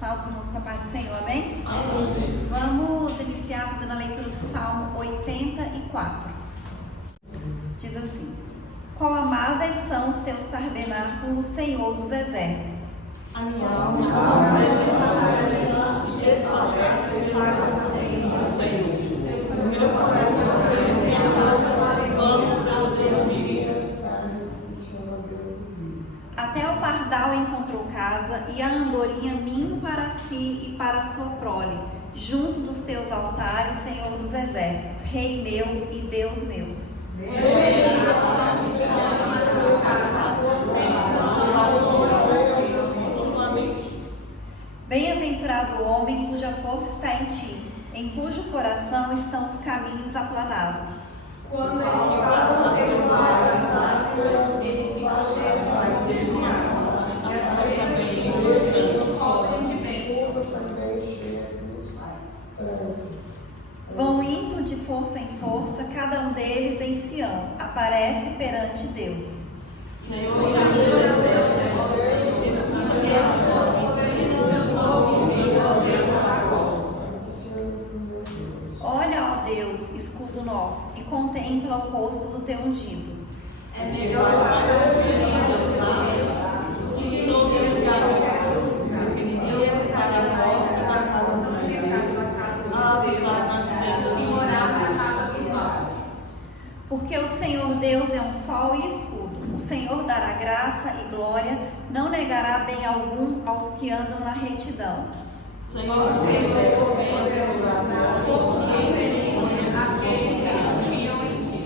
Salve, irmãos, com a paz do Senhor, amém? Amém. Vamos iniciar fazendo a leitura do Salmo 84. Diz assim: quão amáveis são os teus tabernáculos, Senhor dos exércitos. A minha alma até o pardal encontrou casa, e a andorinha ninho para si e para sua prole, junto dos teus altares, Senhor dos exércitos, Rei meu e Deus meu. Bem-aventurado o homem cuja força está em ti, em cujo coração estão os caminhos aplanados. quando eles passam pelo vale das lágrimas, ele fica cheio de Vão indo de força em força, cada um deles em Sião, aparece perante Deus. Olha, ó Deus, escudo nosso, e contempla o rosto do teu ungido. É melhor passar por Deus do que no teu lugar, que Deus está na porta da casa do Deus, habitar nas tendas e morar na casa dos maus. Porque o Senhor Deus é um sol e escudo. O Senhor dará graça e glória, não negará bem algum aos que andam na retidão. Senhor, seja o governo, como sempre, aqueles que confiam em ti.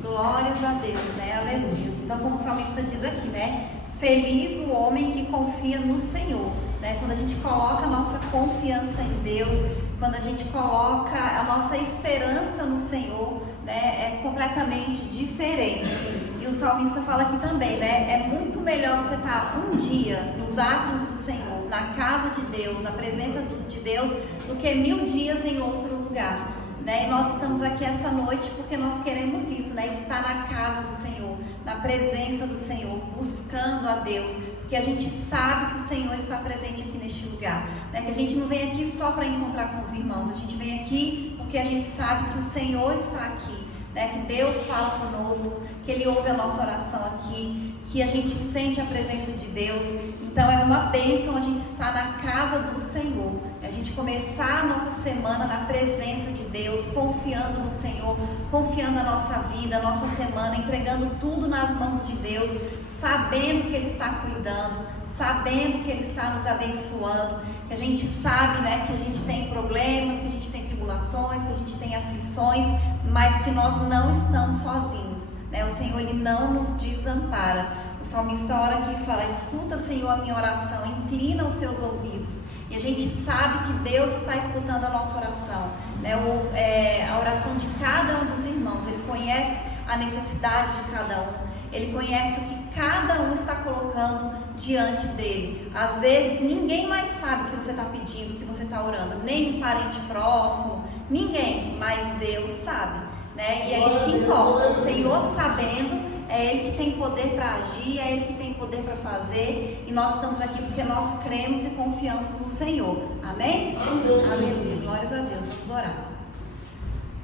Glórias a Deus, né? Aleluia. Então, como o salmista diz aqui, né? Feliz o homem que confia no Senhor, né? Quando a gente coloca a nossa confiança em Deus, quando a gente coloca a nossa esperança no Senhor, né? É completamente diferente. E o salmista fala aqui também, né? É muito melhor você estar um dia nos átrios do Senhor, na casa de Deus, na presença de Deus, do que 1000 dias em outro lugar. Né? E nós estamos aqui essa noite porque nós queremos isso, né? Estar na casa do Senhor, na presença do Senhor, buscando a Deus, porque a gente sabe que o Senhor está presente aqui neste lugar, né? Que a gente não vem aqui só para encontrar com os irmãos, a gente vem aqui porque a gente sabe que o Senhor está aqui, né? Que Deus fala conosco, que Ele ouve a nossa oração aqui, que a gente sente a presença de Deus. Então é uma bênção a gente estar na casa do Senhor, a gente começar a nossa semana na presença de Deus, confiando no Senhor, confiando a nossa vida, a nossa semana, entregando tudo nas mãos de Deus, sabendo que Ele está cuidando, sabendo que Ele está nos abençoando, que a gente sabe, né, que a gente tem problemas, que a gente tem tribulações, que a gente tem aflições, mas que nós não estamos sozinhos, né? O Senhor, Ele não nos desampara. O salmista ora aqui e fala: escuta, Senhor, a minha oração, inclina os seus ouvidos. E a gente sabe que Deus está escutando a nossa oração, né? A oração de cada um dos irmãos. Ele conhece a necessidade de cada um, Ele conhece o que cada um está colocando diante dele. Às vezes ninguém mais sabe o que você está pedindo, o que você está orando, nem um parente próximo, ninguém, mas Deus sabe, né? E é isso que importa, o Senhor sabendo. É Ele que tem poder para agir, é Ele que tem poder para fazer, e nós estamos aqui porque nós cremos e confiamos no Senhor. Amém? Amém. Aleluia, glórias a Deus. Vamos orar.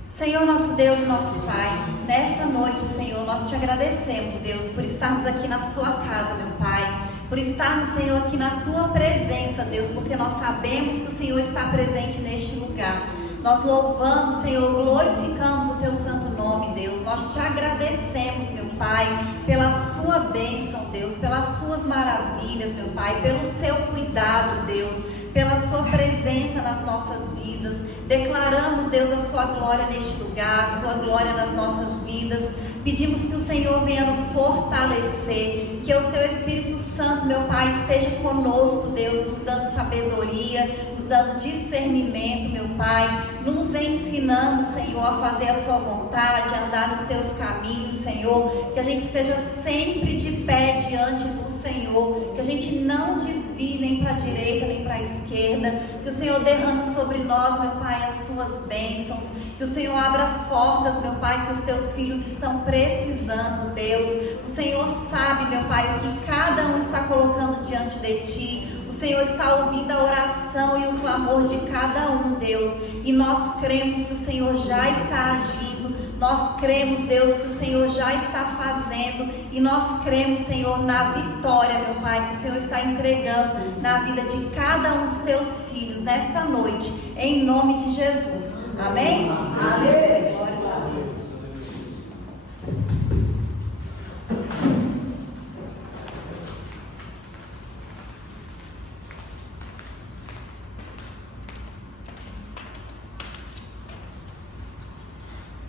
Senhor, nosso Deus e nosso Pai, nessa noite, Senhor, nós te agradecemos, Deus, por estarmos aqui na sua casa, meu Pai, por estarmos, Senhor, aqui na tua presença, Deus, porque nós sabemos que o Senhor está presente neste lugar. Nós louvamos, Senhor, glorificamos o teu santo nome, Deus. Nós te agradecemos, meu Pai, pela sua bênção, Deus, pelas suas maravilhas, meu Pai, pelo seu cuidado, Deus, pela sua presença nas nossas vidas. Declaramos, Deus, a sua glória neste lugar, a sua glória nas nossas vidas. Pedimos que o Senhor venha nos fortalecer, que o teu Espírito Santo, meu Pai, esteja conosco, Deus, nos dando sabedoria, nos dando discernimento, meu Pai, nos ensinando, Senhor, a fazer a sua vontade, a andar nos teus caminhos, Senhor, que a gente esteja sempre de pé diante do Senhor, que a gente não desvie nem para a direita nem para a esquerda, que o Senhor derrame sobre nós, meu Pai, as tuas bênçãos, que o Senhor abra as portas, meu Pai, que os teus filhos estão precisando, Deus. O Senhor sabe, meu Pai, o que cada um está colocando diante de Ti. O Senhor está ouvindo a oração e o clamor de cada um, Deus. E nós cremos que o Senhor já está agindo. Nós cremos, Deus, que o Senhor já está fazendo. E nós cremos, Senhor, na vitória, meu Pai, que o Senhor está entregando na vida de cada um dos Teus filhos nesta noite. Em nome de Jesus. Amém? Aleluia. Glórias a Deus.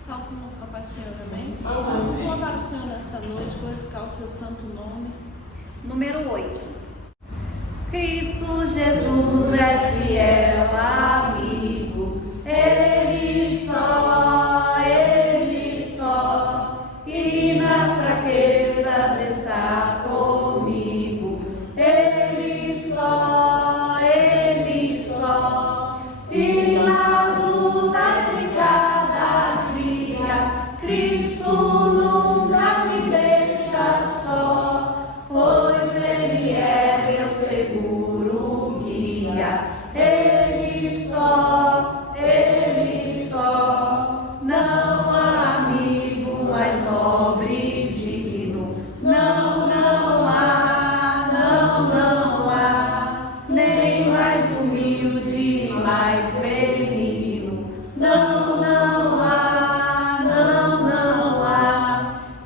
Salve os irmãos com a paz do Senhor, amém? Vamos louvar o Senhor nesta noite, glorificar o seu santo nome. Número 8. Cristo Jesus é fiel amigo, Ele só, que nas fraquezas está comigo, Ele só, e nas lutas de cada dia, Cristo nunca me deixa só, pois Ele é meu seguro guia. Ele só, não há amigo mais nobre e digno, não há, nem mais humilde e mais benigno, não há,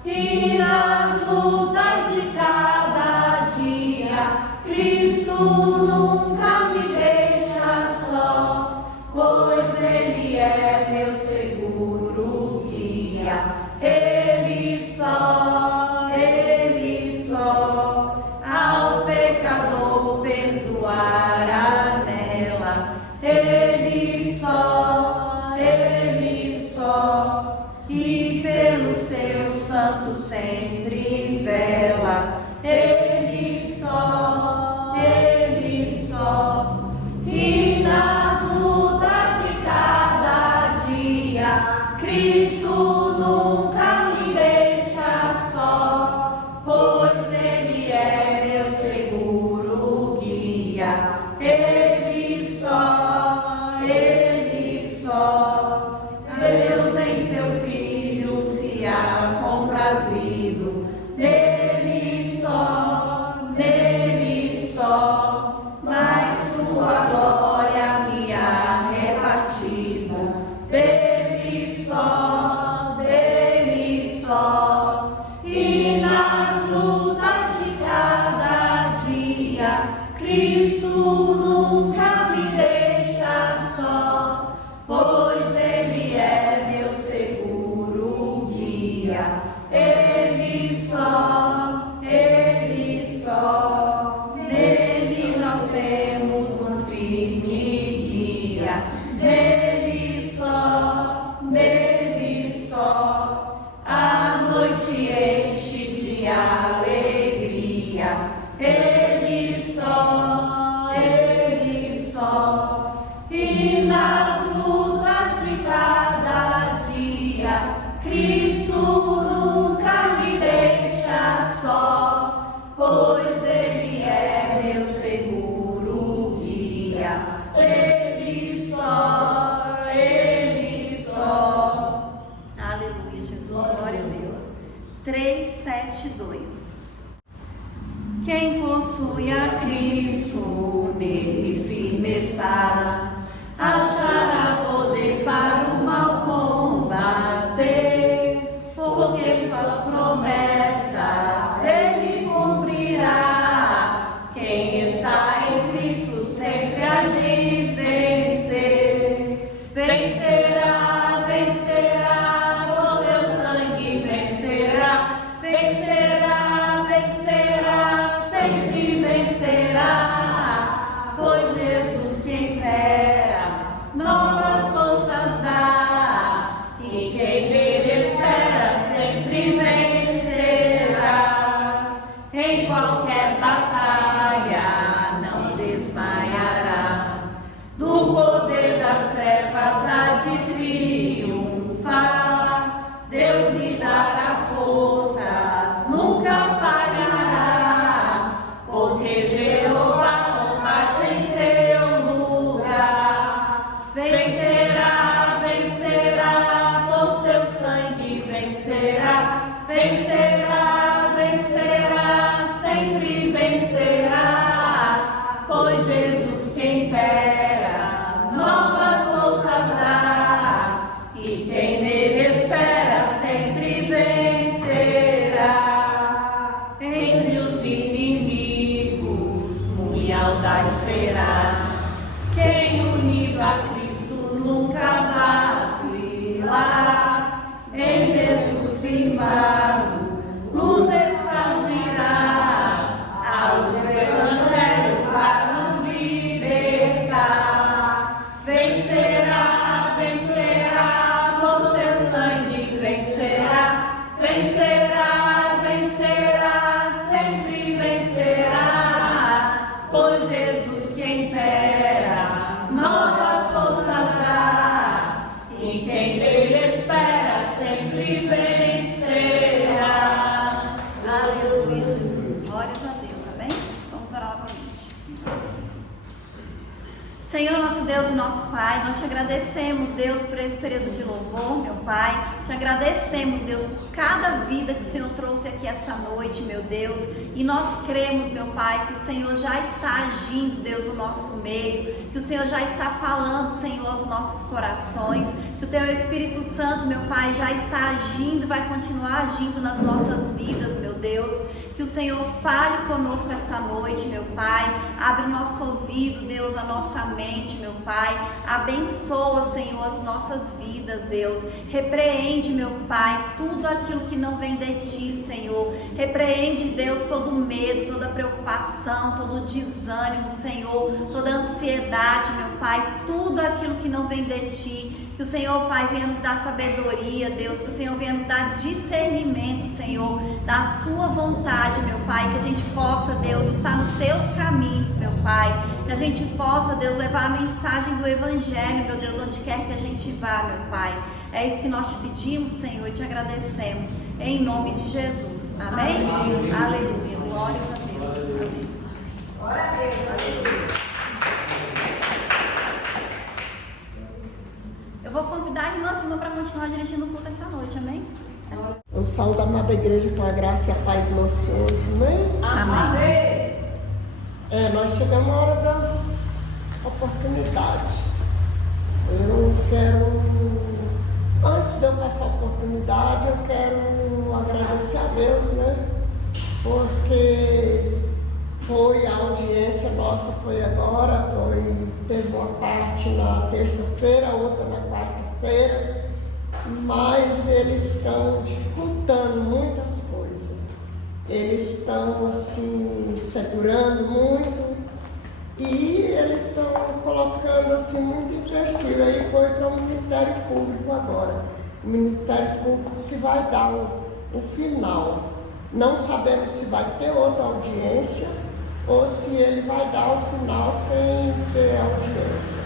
e nas lutas de cada dia, Cristo nunca me deixa só, pois Ele é meu seguro guia. Ele só, ao pecador perdoar anela. Ele só, e pelo seu santo sempre zela. Ele só, e nas lutas de cada dia, Cristo nunca me deixa só, pois Ele é meu seguro guia. Ele só, Deus em seu Filho se há comprazido, nele só, mas sua glória me há repartida. Dele só, e nas lutas de cada dia, Cristo nunca me deixa só, pois Ele é meu seguro guia. Ele só, nele nós temos um firme guia. Nele só, a noite enche de alegria. Ele só, e nas lutas de cada dia, Cristo nunca me deixa só, pois Ele é meu seguro guia. Ele só, aleluia, Jesus, glória a Deus. 3:7:2. Quem possui a Cristo, nele firme está, achará poder para o mal combater, porque suas promessas Ele cumprirá. Quem está em Cristo sempre há de vencer, vencerá, por seu sangue vencerá, sempre vencerá, pois Jesus quem pede Senhor, nosso Deus e nosso Pai, nós te agradecemos, Deus, por esse período de louvor, meu Pai. Te agradecemos, Deus, por cada vida que o Senhor trouxe aqui essa noite, meu Deus. E nós cremos, meu Pai, que o Senhor já está agindo, Deus, no nosso meio. Que o Senhor já está falando, Senhor, aos nossos corações. Que o Teu Espírito Santo, meu Pai, já está agindo e vai continuar agindo nas nossas vidas, meu Deus. Que o Senhor fale conosco esta noite, meu Pai. Abre o nosso ouvido, Deus, a nossa mente, meu Pai. Abençoa, Senhor, as nossas vidas, Deus. Repreende, meu Pai, tudo aquilo que não vem de Ti, Senhor. Repreende, Deus, todo medo, toda preocupação, todo desânimo, Senhor. Toda ansiedade, meu Pai. Tudo aquilo que não vem de Ti. Que o Senhor, Pai, venha nos dar sabedoria, Deus. Que o Senhor venha nos dar discernimento, Senhor, da Sua vontade, meu Pai. Que a gente possa, Deus, estar nos Seus caminhos, meu Pai. Que a gente possa, Deus, levar a mensagem do Evangelho, meu Deus, onde quer que a gente vá, meu Pai. É isso que nós te pedimos, Senhor, e te agradecemos. Em nome de Jesus. Amém? Amém. Aleluia. Glórias a Deus. Amém. Glória a Deus. Aleluia. Eu vou convidar a irmã Vilma para continuar dirigindo o culto essa noite, amém? Eu saúdo a amada igreja com a graça e a paz do nosso Senhor, amém? Amém. Nós chegamos à hora das oportunidades. Eu quero, antes de eu passar a oportunidade, eu quero agradecer a Deus, né? Porque foi a audiência nossa, foi agora, teve uma parte na terça-feira, outra na quarta-feira, mas eles estão dificultando muitas coisas. Eles estão assim, segurando muito e eles estão colocando assim muito empecilho. Aí foi para o Ministério Público agora. O Ministério Público que vai dar o final. Não sabemos se vai ter outra audiência ou se ele vai dar o final sem ter audiência.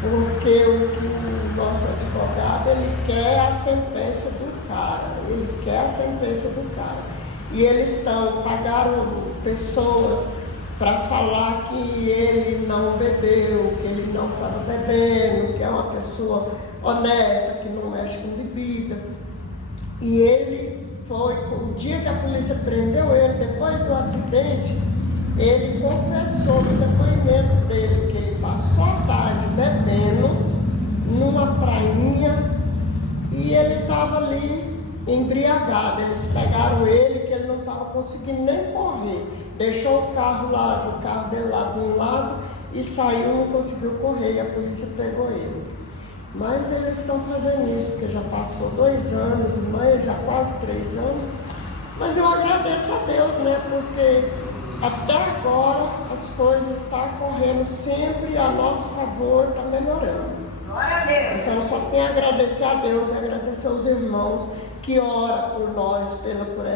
Porque o que o nosso advogado, ele quer a sentença do cara, E eles pagaram pessoas para falar que ele não bebeu, que ele não estava bebendo, que é uma pessoa honesta, que não mexe com bebida. E ele foi, o dia que a polícia prendeu ele, depois do acidente, ele confessou no depoimento dele que ele passou a tarde bebendo numa prainha e ele estava ali embriagado. Eles pegaram ele, que ele não estava conseguindo nem correr. Deixou o carro dele lá de um lado e saiu, não conseguiu correr e a polícia pegou ele. Mas eles estão fazendo isso, porque já passou 2 anos e meio, já quase 3 anos. Mas eu agradeço a Deus, né? Porque até agora as coisas estão correndo sempre a nosso favor, está melhorando. Glória a Deus. Então só tenho a agradecer a Deus, agradecer aos irmãos que oram por nós, por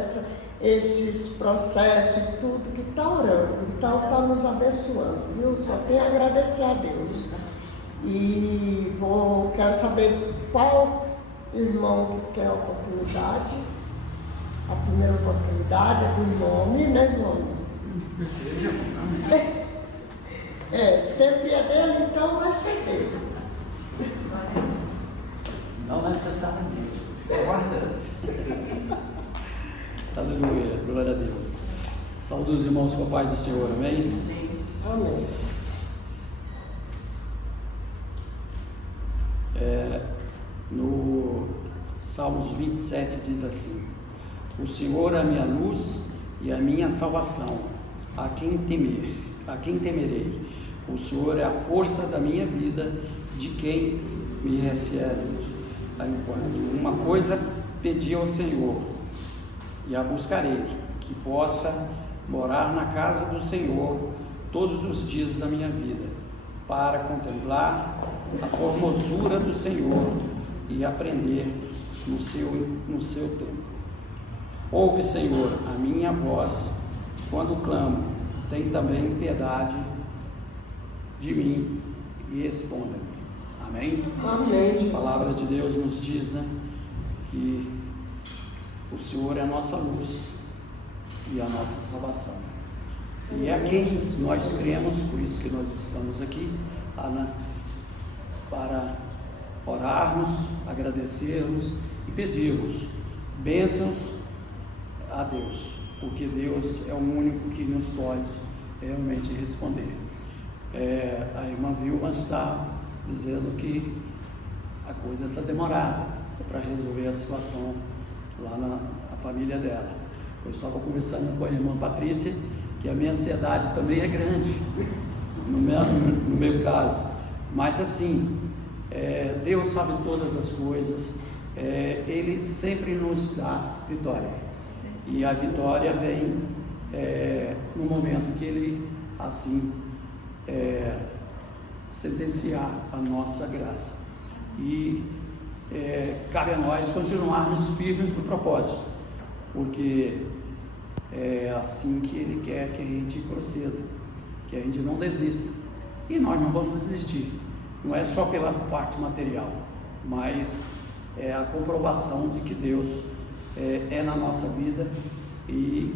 esses processos e tudo, que está orando. Então está nos abençoando, viu? Só tenho a agradecer a Deus. E quero saber qual irmão que quer a oportunidade. A primeira oportunidade é do irmão Almir, né, irmão? Sempre é dele, então vai ser dele. Não necessariamente, fica guardando. Aleluia, glória a Deus. Saúde os irmãos com a paz do Senhor, amém? Amém. No Salmos 27 diz assim: o Senhor é a minha luz e a minha salvação, a quem temerei? O Senhor é a força da minha vida, de quem me receberei? Uma coisa pedi ao Senhor e a buscarei, que possa morar na casa do Senhor todos os dias da minha vida, para contemplar a formosura do Senhor e aprender no seu tempo. Ouve, Senhor, a minha voz quando clamo, tem também piedade de mim e responda-me. Amém? Amém. As palavras de Deus nos diz, né, que o Senhor é a nossa luz e a nossa salvação. E é a quem nós cremos, por isso que nós estamos aqui, para orarmos, agradecermos e pedirmos bênçãos a Deus, porque Deus é o único que nos pode realmente responder. A irmã Vilma está dizendo que a coisa está demorada para resolver a situação lá na família dela. Eu estava conversando com a irmã Patrícia que a minha ansiedade também é grande no meu caso, mas assim, Deus sabe todas as coisas, Ele sempre nos dá vitória, e a vitória vem no momento que Ele assim sentenciar a nossa graça, e cabe a nós continuarmos firmes no propósito, porque é assim que Ele quer que a gente proceda, que a gente não desista, e nós não vamos desistir, não é só pela parte material, mas é a comprovação de que Deus é na nossa vida, e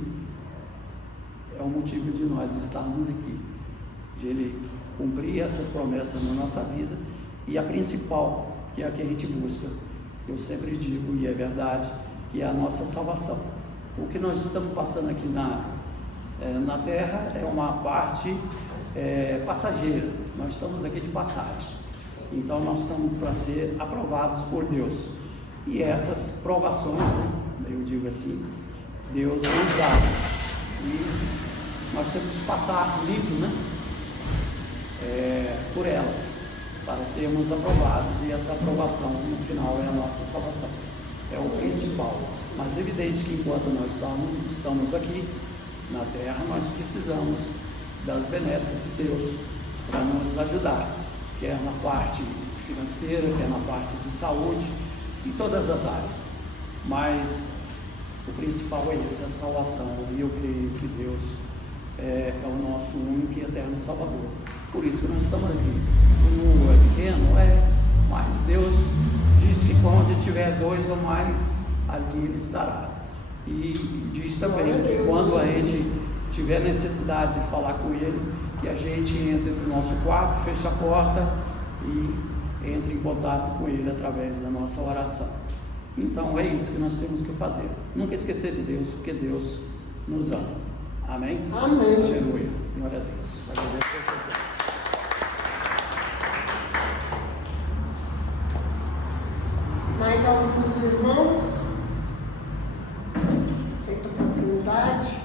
é o motivo de nós estarmos aqui, de Ele cumprir essas promessas na nossa vida, e a principal, que é a que a gente busca, eu sempre digo, e é verdade, que é a nossa salvação. O que nós estamos passando aqui na Terra é uma parte passageira, nós estamos aqui de passagem, então nós estamos para ser aprovados por Deus, e essas provações, né, eu digo assim, Deus nos dá, e nós temos que passar limpo, né, por elas, para sermos aprovados, e essa aprovação no final é a nossa salvação, é o principal. Mas é evidente que enquanto nós estamos aqui na terra, nós precisamos das benesses de Deus para nos ajudar, quer na parte financeira, quer na parte de saúde, em todas as áreas, mas o principal é esse, a salvação, e eu creio que Deus é o nosso único e eterno Salvador. Por isso nós estamos aqui. O número é pequeno, mas Deus diz que onde tiver 2 ou mais, ali Ele estará. E diz também que quando a gente tiver necessidade de falar com Ele, que a gente entre no nosso quarto, feche a porta e entre em contato com Ele através da nossa oração. Então é isso que nós temos que fazer. Nunca esquecer de Deus, porque Deus nos ama. Amém? Amém. Aleluia. Glória a Deus. Mais algum dos irmãos? Aceita a oportunidade?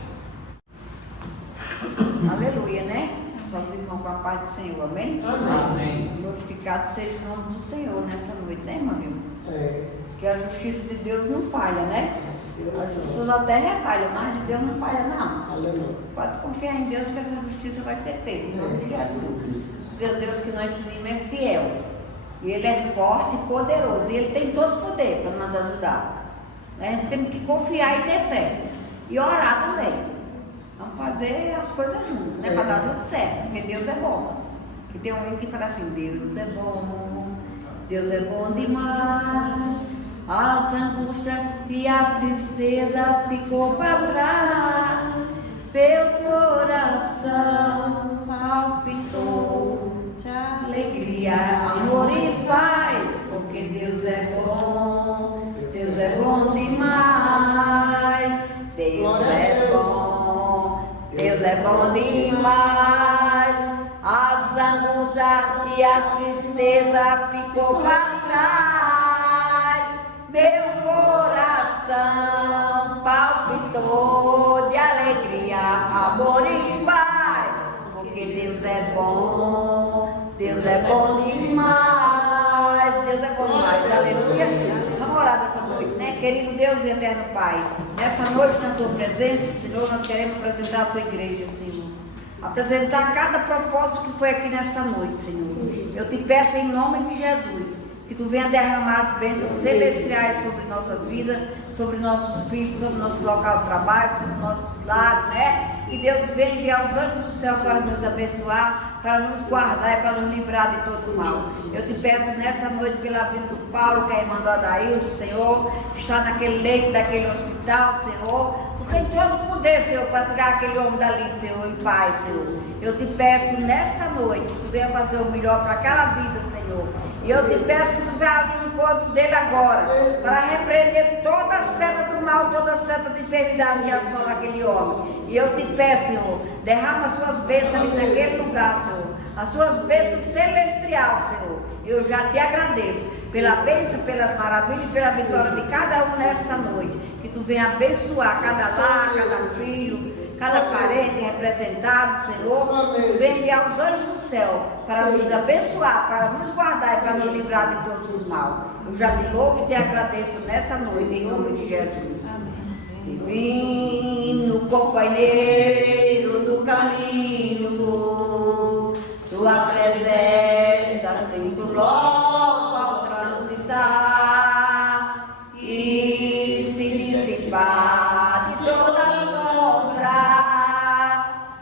Aleluia, né? Vamos, irmão, com a paz do Senhor, amém? Amém. Glorificado seja o nome do Senhor nessa noite, né, irmã Vilma? Porque a justiça de Deus não falha, né? A justiça da terra é falha, mas de Deus não falha, não. Aleluia. Pode confiar em Deus que essa justiça vai ser feita, em nome de Jesus. O Deus que nós servimos é fiel. E Ele é forte e poderoso. E Ele tem todo o poder para nos ajudar. Temos que confiar e ter fé. E orar também. Vamos fazer as coisas juntos, né? Para dar tudo certo. Porque Deus é bom. E tem um hino que fala assim: Deus é bom. Deus é bom demais. As angústias e a tristeza ficou para trás. Meu coração palpitou de alegria, amor e paz, porque Deus é bom. Deus é bom demais. Deus é bom. Deus é bom demais. As angústias e a tristeza ficou para trás. Meu coração palpitou de alegria, amor e paz, porque Deus é bom. Deus é bom demais. Deus é bom demais, aleluia. Vamos orar nessa noite, né? Querido Deus e eterno Pai, nessa noite na Tua presença, Senhor, nós queremos apresentar a Tua igreja, Senhor. Apresentar cada propósito que foi aqui nessa noite, Senhor. Eu te peço em nome de Jesus, que Tu venha derramar as bênçãos celestiais sobre nossas vidas, sobre nossos filhos, sobre nosso local de trabalho, sobre nossos lares, né? Que Deus venha enviar os anjos do céu para nos abençoar, para nos guardar e para nos livrar de todo o mal. Eu te peço nessa noite pela vida do Paulo, que é irmão do Adaildo, Senhor, que está naquele leito daquele hospital, Senhor. Tu tem todo poder, Senhor, para tirar aquele homem dali, Senhor, em paz, Senhor. Eu te peço nessa noite que tu venha fazer o melhor para aquela vida, Senhor. E eu te peço que tu venha no encontro dele agora, para repreender toda a seta do mal, toda a seta de enfermidade que assola aquele homem. E eu te peço, Senhor, derrama as suas bênçãos ali naquele lugar, Senhor. As suas bênçãos celestiais, Senhor. Eu já te agradeço pela bênção, pelas maravilhas e pela vitória de cada um nessa noite. Que tu venha abençoar cada lar, cada filho, cada parente representado, Senhor. Tu venha enviar os anjos do céu para nos abençoar, para nos guardar e para nos livrar de todos os mal. Eu já te louvo e te agradeço nessa noite, em nome de Jesus. Amém. Divino companheiro do caminho, tua presença sinto logo ao transitar e se dissipar de toda sombra.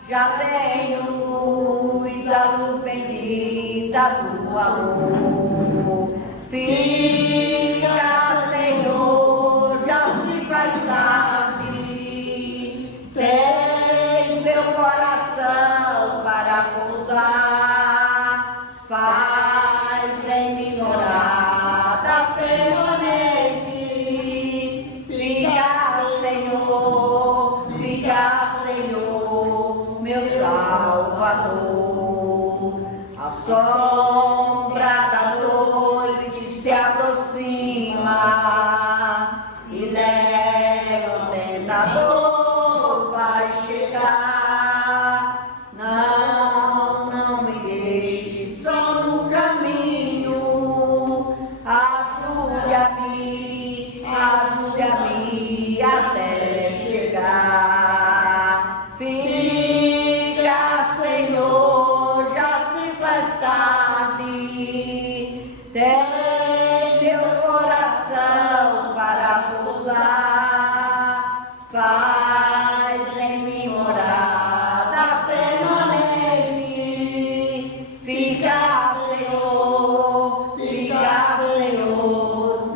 Já tenho luz, a luz bendita do amor. Fica, Senhor, já se faz tarde. Tens meu coração para pousar. Faz em mim morada permanente. Fica, Senhor, meu Salvador. A sombra da noite se aproxima e nela o tentador vai chegar. Não me deixe só no caminho. Ajude-me até chegar. Fica, Senhor, já se faz tarde. Tem meu coração para pousar. Faz em mim morada permanente. Fica, Senhor,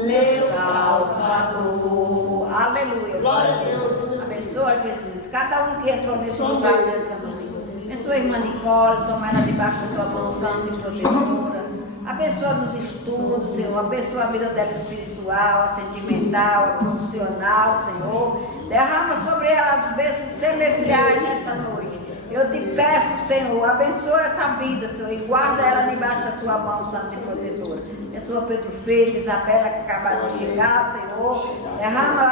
meu Salvador. Aleluia. Glória a Deus. Abençoa, Jesus. Cada um que entrou nesse lugar dessa noite. Abençoa a irmã Nicole, toma ela debaixo da tua mão santa e protetora. Abençoa nos estudos, Senhor. Abençoa a vida dela espiritual, a sentimental, a profissional, Senhor. Derrama sobre ela as bênçãos celestiais nessa noite. Eu te peço, Senhor, abençoa essa vida, Senhor, e guarda ela debaixo da tua mão santa e protetora. Abençoa Pedro Filho, Isabela, que acabaram de chegar, Senhor. Derrama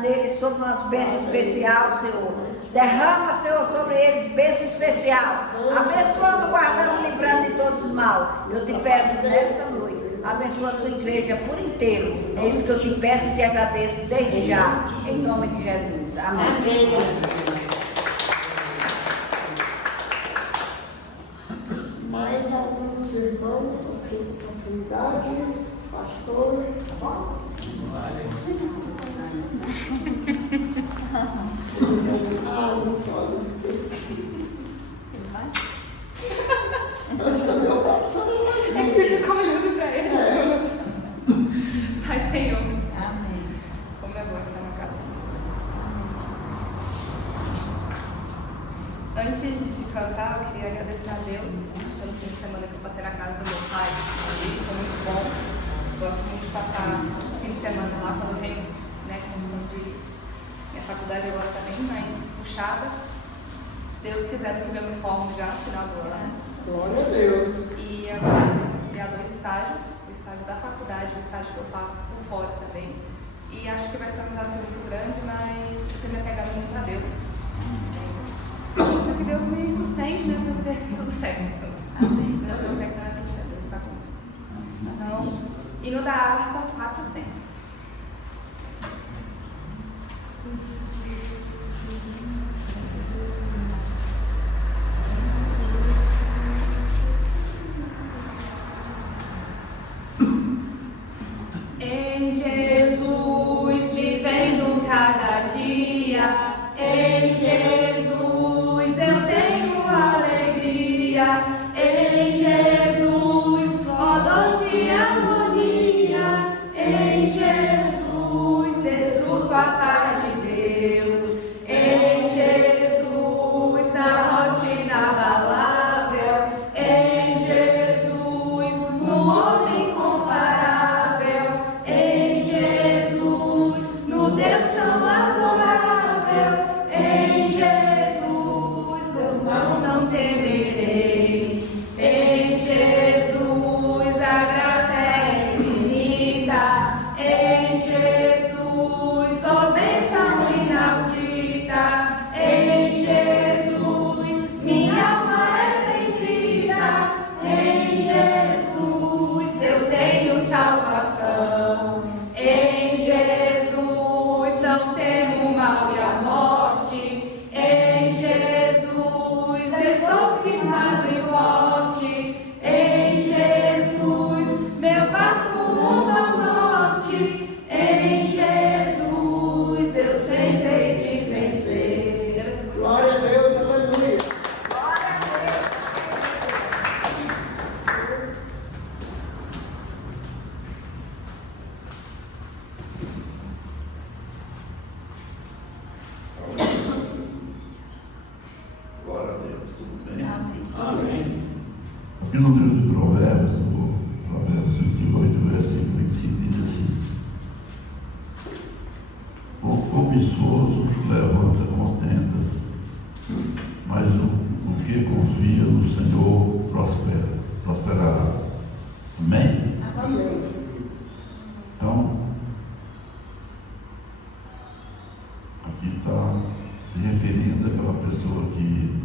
neles sobre umas bênçãos especiais, Senhor. Derrama, Senhor, sobre eles bênção especial. Abençoando, guardando, livrando de todos os mal. Eu te peço nesta noite. Abençoa a tua igreja por inteiro. É isso que eu te peço e te agradeço desde já. Em nome de Jesus. Amém. Amém. Mais algum dos irmãos, você tem oportunidade, pastor? Não pode. É que você fica olhando pra ele. Pai, Senhor. Amém. Como é bom estar na casa do Senhor. Antes de cantar, eu queria agradecer a Deus pelo fim de semana que eu passei na casa do meu pai. Foi muito bom. Gosto muito de passar os fins de semana lá quando eu tenho, condição de ir. Minha faculdade agora está bem mais puxada. Deus quiser, no que eu me formo já no final do ano. Glória a Deus. E agora eu tenho que conciliar 2 estágios. O estágio da faculdade e o estágio que eu faço por fora também. E acho que vai ser um desafio muito grande, mas eu tenho me apegado muito a Deus. Para que Deus me sustente, para poder tudo certo. Amém. Para eu me apegar a Deus está conosco. Então, hino da harpa 400. Em Jesus vivendo cada dia, em Jesus eu tenho alegria, em Jesus só doce harmonia, Amém. Aqui no livro de Provérbios, o Provérbios 28, versículo 25, diz assim: o cobiçoso levanta contendas, mas o que confia no Senhor prosperará. Amém? Amém. Então, aqui está se referindo àquela pessoa que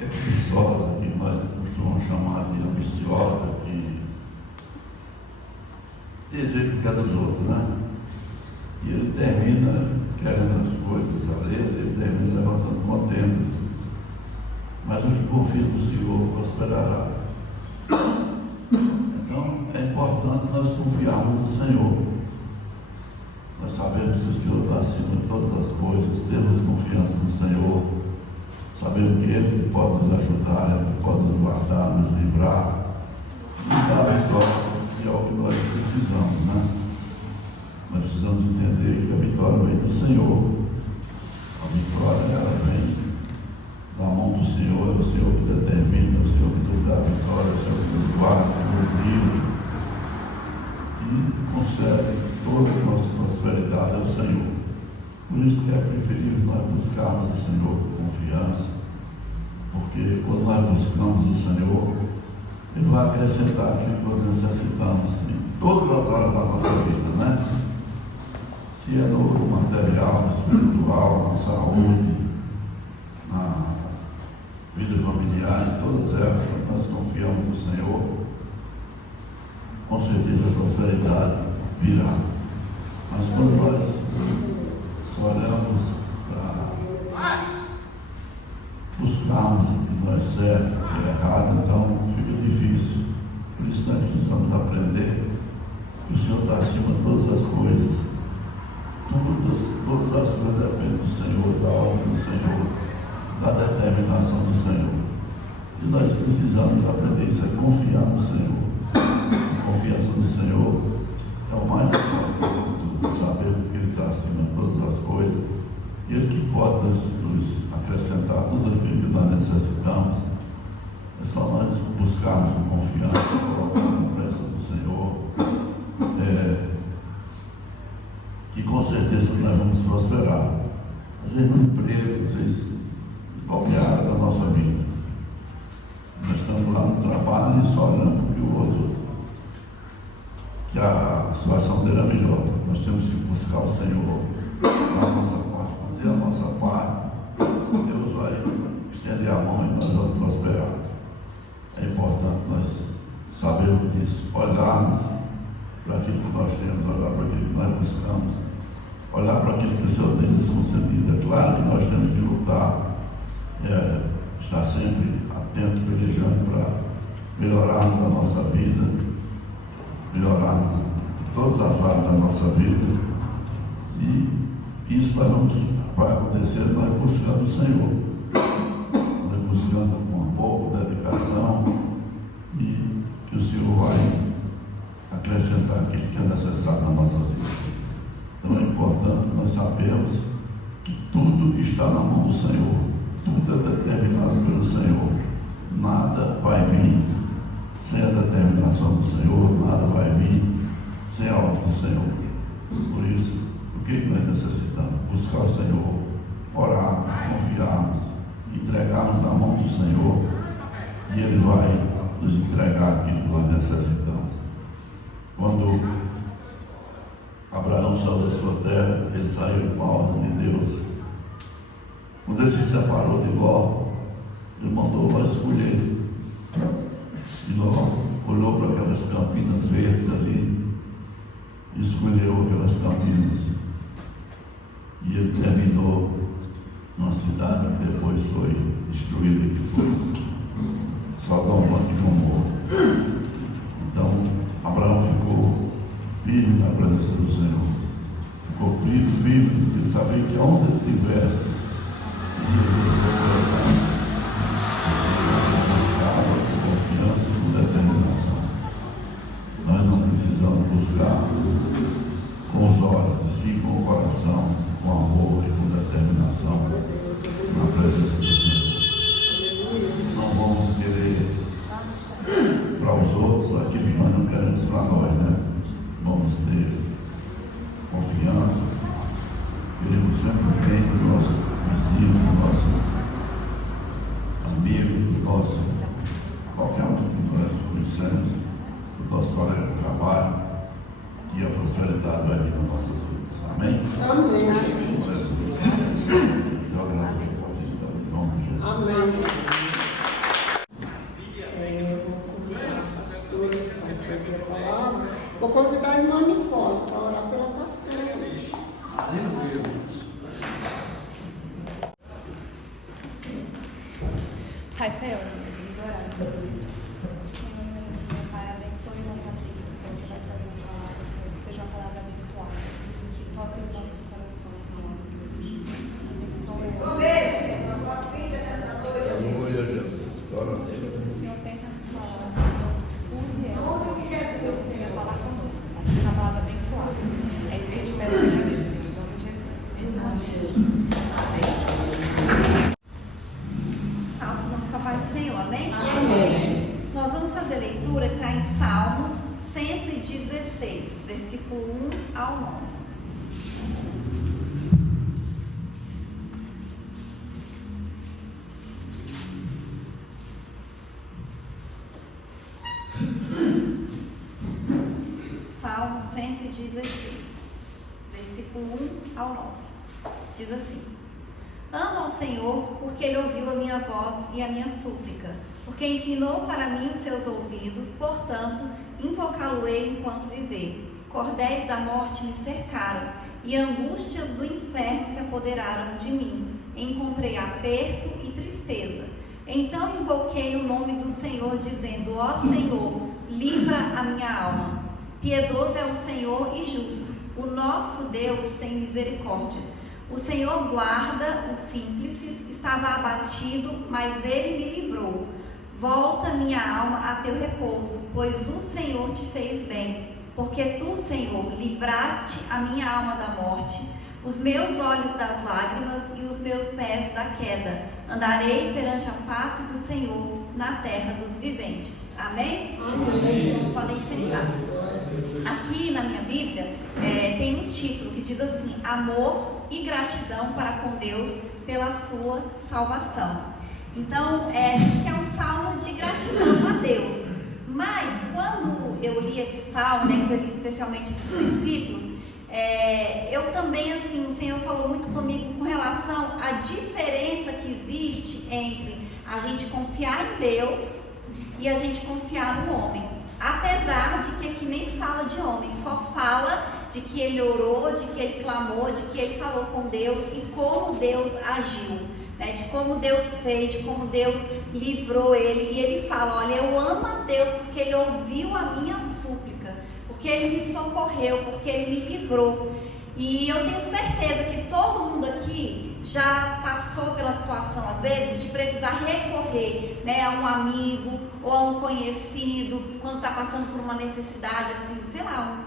é cobiçosa, que nós costumamos chamar de ambiciosa, que deseja o que é dos outros, né? E ele termina querendo as coisas alheias, ele termina levantando contendas. Mas o que confia no Senhor prosperará. Então é importante nós confiarmos no Senhor. Nós sabemos que o Senhor está acima de todas as coisas, temos confiança no Senhor, sabemos que Ele pode nos ajudar, Ele pode nos guardar, nos livrar, nos dar a vitória, que é o que nós precisamos, né? Nós precisamos entender que a vitória vem do Senhor. A vitória, ela vem da mão do Senhor, é o Senhor que determina, é o Senhor que nos dá a vitória, é o Senhor que nos guarda, que nos livra, e concede toda a nossa prosperidade ao Senhor. Por isso que é preferível nós buscarmos o Senhor com confiança, porque quando nós buscamos o Senhor, Ele vai acrescentar aquilo que nós necessitamos em todas as áreas da nossa vida, né? Se é no material, no espiritual, na saúde, na vida familiar, em todas elas, nós confiamos no Senhor, com certeza a prosperidade virá. Mas quando nós só olhamos para buscarmos o que não é certo, o que é errado, então fica difícil. Por isso nós precisamos aprender que o Senhor está acima de todas as coisas. Todas as coisas dependem do Senhor, da ordem do Senhor, da determinação do Senhor. E nós precisamos aprender isso, é confiar no Senhor. A confiança no Senhor é o mais importante de tudo. Sabemos que Ele está acima de todas as coisas. E Ele que pode nos acrescentar tudo aquilo que nós necessitamos. É só nós buscarmos com confiança, colocar na presença do Senhor. Que com certeza nós vamos prosperar. Às vezes no emprego, às vezes em qualquer área da nossa vida. Nós estamos lá no trabalho e só olhando para o outro, que a situação dele é melhor. Nós temos que buscar o Senhor, a nossa parte, fazer a nossa parte. Deus vai estender a mão e nós vamos prosperar. É importante nós sabermos disso, olharmos para aquilo que nós temos, olhar para aquilo que nós buscamos, olhar para aquilo que o Senhor tem nos concedido. É claro que nós temos que lutar, estar sempre atento, pelejando para melhorarmos a nossa vida, melhorarmos todas as áreas da nossa vida. E isso vai acontecer nós buscando o Senhor, nós buscando com amor, com dedicação, e que o Senhor vai acrescentar aquilo que é necessário na nossa vida. Então é importante nós sabermos que tudo está na mão do Senhor, tudo é determinado pelo Senhor. Nada vai vir sem a determinação do Senhor, nada vai vir sem a ordem do Senhor. Por isso, o que nós necessitamos? Buscar o Senhor, orarmos, confiarmos, entregarmos na mão do Senhor, e Ele vai nos entregar aquilo que nós necessitamos. Quando Abraão saiu da sua terra, ele saiu com a ordem de Deus. Quando ele se separou de Ló, ele mandou Ló escolher. E Ló olhou para aquelas campinas verdes ali e escolheu aquelas campinas. E ele terminou numa cidade que depois foi destruída, que foi Sodoma e Gomorra. Então, Abraão ficou firme na presença do Senhor. Ficou firme, porque ele sabia que onde ele estivesse, ele buscava com confiança e com determinação. Nós não precisamos buscar com os olhos, e sim com o coração, com amor e com determinação na presença do Senhor. Amém. Eu vou convidar a pastora para trazer a palavra. Vou convidar a irmã Nicole para orar pela pastora hoje. Pai, Senhor, Jesus, oramos. Senhor, meu Pai, abençoe a Patrícia, Senhor, que vai trazer a palavra, Senhor, que seja uma palavra abençoada, que toque os nossos corações, Senhor. Aleluia, Jesus. Glória a Deus. O Senhor tenta nos falar, Senhor, use ela, Senhor, o Senhor falar conosco, Pai, uma palavra abençoada. É isso que a gente pede para agradecer, em nome de Jesus. Em nome de Jesus. Amém. Salve nosso Papai do Senhor, amém? Amém. Nós vamos fazer a leitura que está em Salmos 116, versículo 1 ao 9. Salmo 116, versículo 1 ao 9. Diz assim: Amo ao Senhor, porque Ele ouviu a minha voz e a minha súplica, porque inclinou para mim os seus ouvidos, portanto, invocá-lo-ei enquanto viver. Cordéis da morte me cercaram, e angústias do inferno se apoderaram de mim. Encontrei aperto e tristeza. Então invoquei o nome do Senhor, dizendo: Ó Senhor, livra a minha alma. Piedoso é o Senhor e justo. O nosso Deus tem misericórdia. O Senhor guarda os simples, estava abatido, mas Ele me livrou. Volta minha alma a teu repouso, pois o Senhor te fez bem. Porque tu, Senhor, livraste a minha alma da morte, os meus olhos das lágrimas e os meus pés da queda. Andarei perante a face do Senhor na terra dos viventes. Amém? Amém. Vocês podem sentar. Aqui na minha Bíblia tem um título que diz assim: Amor e gratidão para com Deus pela sua salvação. Então, diz que é um salmo de gratidão a Deus. Mas, quando eu li esse salmo, que eu li especialmente esses versículos, eu também, assim, o Senhor falou muito comigo com relação à diferença que existe entre a gente confiar em Deus e a gente confiar no homem. Apesar de que aqui nem fala de homem, só fala de que ele orou, de que ele clamou, de que ele falou com Deus e como Deus agiu, né? De como Deus fez, de como Deus livrou ele. E ele fala: olha, eu amo a Deus porque Ele ouviu a minha súplica, porque Ele me socorreu, porque Ele me livrou. E eu tenho certeza que todo mundo aqui já passou pela situação, às vezes, de precisar recorrer, né, a um amigo ou a um conhecido, quando está passando por uma necessidade, assim, sei lá,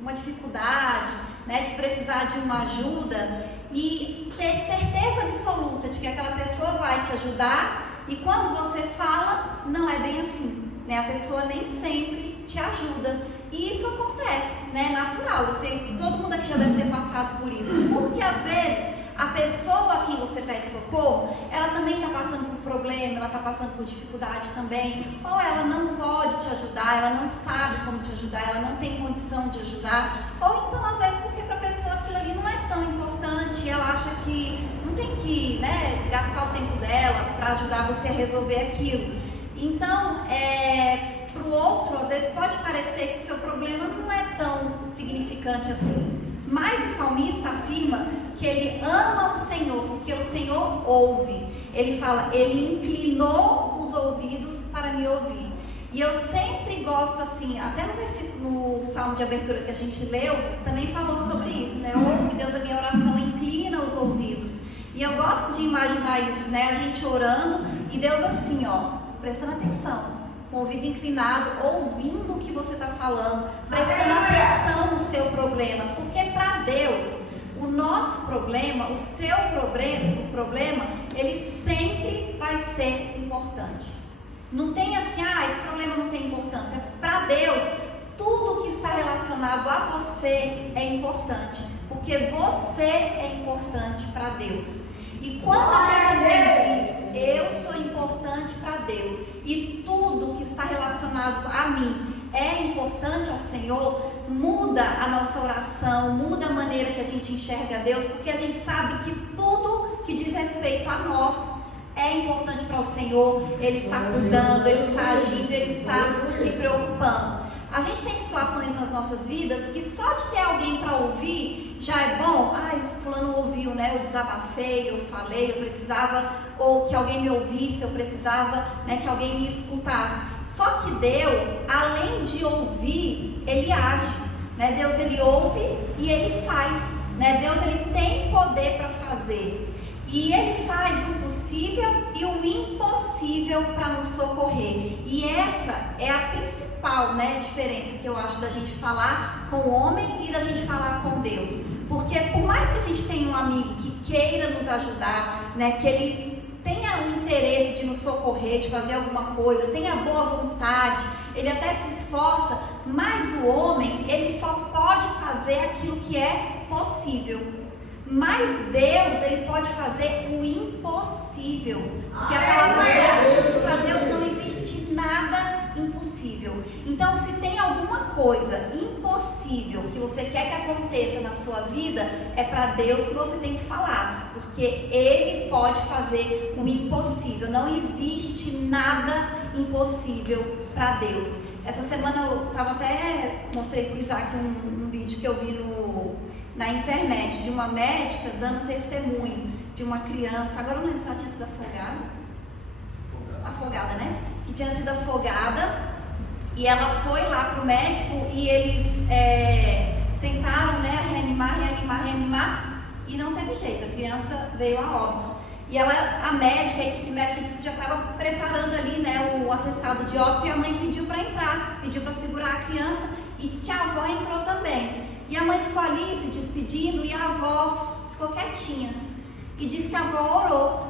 uma dificuldade, né, de precisar de uma ajuda, e ter certeza absoluta de que aquela pessoa vai te ajudar. E quando você fala, não é bem assim, né? A pessoa nem sempre te ajuda. E isso acontece, né? É natural. Eu sei que todo mundo aqui já deve ter passado por isso. Porque às vezes a pessoa a quem você pede socorro, ela também está passando por problema, ela está passando por dificuldade também. Ou ela não pode te ajudar, ela não sabe como te ajudar, ela não tem condição de ajudar. Ou então, às vezes, porque para a pessoa aquilo ali não é tão importante, ela acha que não tem que, né, gastar o tempo dela para ajudar você a resolver aquilo. Então, para o outro, às vezes pode parecer que o seu problema não é tão significante assim. Mas o salmista afirma que ele ama o Senhor, porque o Senhor ouve. Ele fala: Ele inclinou os ouvidos para me ouvir. E eu sempre gosto assim, até no salmo de abertura que a gente leu, também falou sobre isso, né? Ouve, Deus, a minha oração, inclina os ouvidos. E eu gosto de imaginar isso, né? A gente orando e Deus assim, ó, prestando atenção, com o ouvido inclinado, ouvindo o que você está falando, prestando atenção no seu problema. Porque para Deus, o nosso problema, o seu problema, ele sempre vai ser importante. Não tem assim, esse problema não tem importância. Para Deus, tudo que está relacionado a você é importante, porque você é importante para Deus. E quando a gente entende isso, eu sou importante para Deus e tudo que está relacionado a mim é importante ao Senhor, muda a nossa oração, muda a maneira que a gente enxerga Deus, porque a gente sabe que tudo que diz respeito a nós é importante para o Senhor, Ele está cuidando, Ele está agindo, Ele está se preocupando. A gente tem situações nas nossas vidas que só de ter alguém para ouvir já é bom. Ai, fulano ouviu, né? Eu desabafei, eu falei, eu precisava, ou que alguém me ouvisse, eu precisava, né, que alguém me escutasse. Só que Deus, além de ouvir, Ele age, né? Deus, Ele ouve e Ele faz, né? Deus, Ele tem poder para fazer. E Ele faz o possível e o impossível para nos socorrer. E essa é a principal, né, diferença que eu acho da gente falar com o homem e da gente falar com Deus. Porque por mais que a gente tenha um amigo que queira nos ajudar, né, que ele tenha o interesse de nos socorrer, de fazer alguma coisa, tenha boa vontade, ele até se esforça, mas o homem, ele só pode fazer aquilo que é possível. Mas Deus, Ele pode fazer o impossível. Porque a palavra de Deus diz que para Deus não existe nada impossível. Então, se tem alguma coisa impossível que você quer que aconteça na sua vida, é para Deus que você tem que falar. Porque Ele pode fazer o impossível. Não existe nada impossível para Deus. Essa semana eu estava até, mostrei para o Isaac um vídeo que eu vi na internet, de uma médica dando testemunho de uma criança, agora eu não lembro se ela tinha sido afogada, né? Que tinha sido afogada, e ela foi lá pro médico e eles tentaram, né, reanimar, e não teve jeito, a criança veio a óbito. E a médica, a equipe médica disse que já estava preparando ali, né, o atestado de óbito, e a mãe pediu para entrar, pediu para segurar a criança, e disse que a avó entrou também. E a mãe ficou ali se despedindo e a avó ficou quietinha. E disse que a avó orou.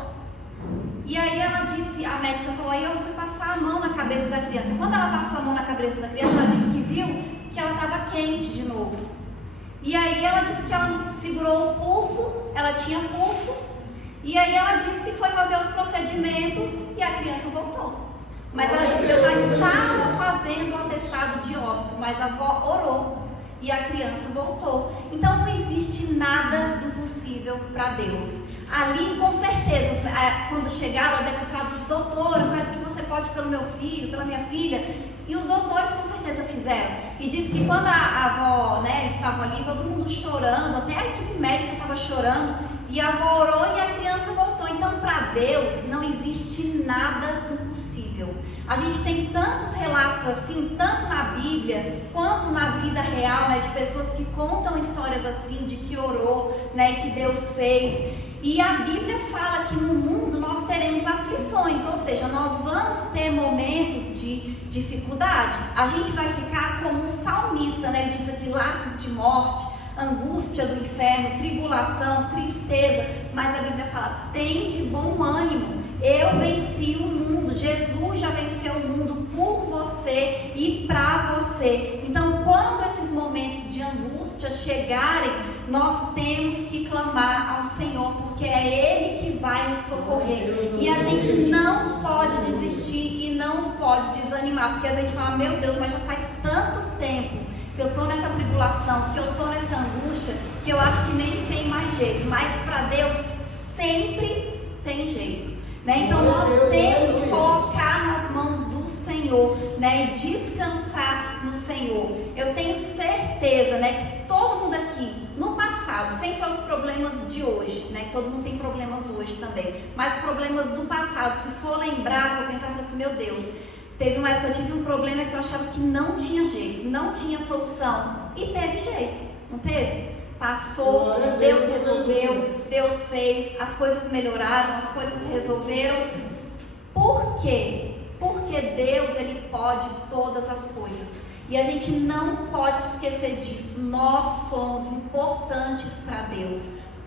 E aí ela disse, a médica falou, aí eu fui passar a mão na cabeça da criança. Quando ela passou a mão na cabeça da criança, ela disse que viu que ela estava quente de novo. E aí ela disse que ela segurou o pulso, ela tinha pulso. E aí ela disse que foi fazer os procedimentos e a criança voltou. Mas ela disse que eu já estava fazendo o atestado de óbito, mas a avó orou. E a criança voltou. Então não existe nada impossível para Deus. Ali, com certeza, quando chegar, ela deve ter falado, doutora, faz o que você pode pelo meu filho, pela minha filha. E os doutores com certeza fizeram. E diz que quando a avó, né, estava ali, todo mundo chorando, até a equipe médica estava chorando, e a avó orou e a criança voltou. Então, para Deus, não existe nada impossível. A gente tem tantos relatos assim, tanto na Bíblia, quanto na vida real, né, de pessoas que contam histórias assim, de que orou, né, e que Deus fez. E a Bíblia fala que no mundo nós teremos aflições, ou seja, nós vamos ter momentos de dificuldade. A gente vai ficar como um salmista, né, ele diz aqui, laços de morte, angústia do inferno, tribulação, tristeza. Mas a Bíblia fala, tem de bom ânimo, eu venci o mundo, Jesus já venceu o mundo por você e para você. Então, quando esses momentos de angústia chegarem, nós temos que clamar ao Senhor, porque é Ele que vai nos socorrer. E a gente não pode desistir e não pode desanimar, porque a gente fala, meu Deus, mas já faz tanto tempo que eu estou nessa tribulação, que eu estou nessa angústia, que eu acho que nem tem mais jeito. Mas para Deus sempre tem jeito, né? Então nós temos que colocar nas mãos do Senhor, né? E descansar no Senhor. Eu tenho certeza, né, que todo mundo aqui, no passado, sem ser os problemas de hoje, né? Que todo mundo tem problemas hoje também, mas problemas do passado, se for lembrar, vou pensar assim, meu Deus, teve uma época que eu tive um problema que eu achava que não tinha jeito, não tinha solução. E teve jeito, não teve? Passou, Deus resolveu, Deus fez, as coisas melhoraram, as coisas resolveram. Por quê? Porque Deus, Ele pode todas as coisas. E a gente não pode se esquecer disso. Nós somos importantes para Deus.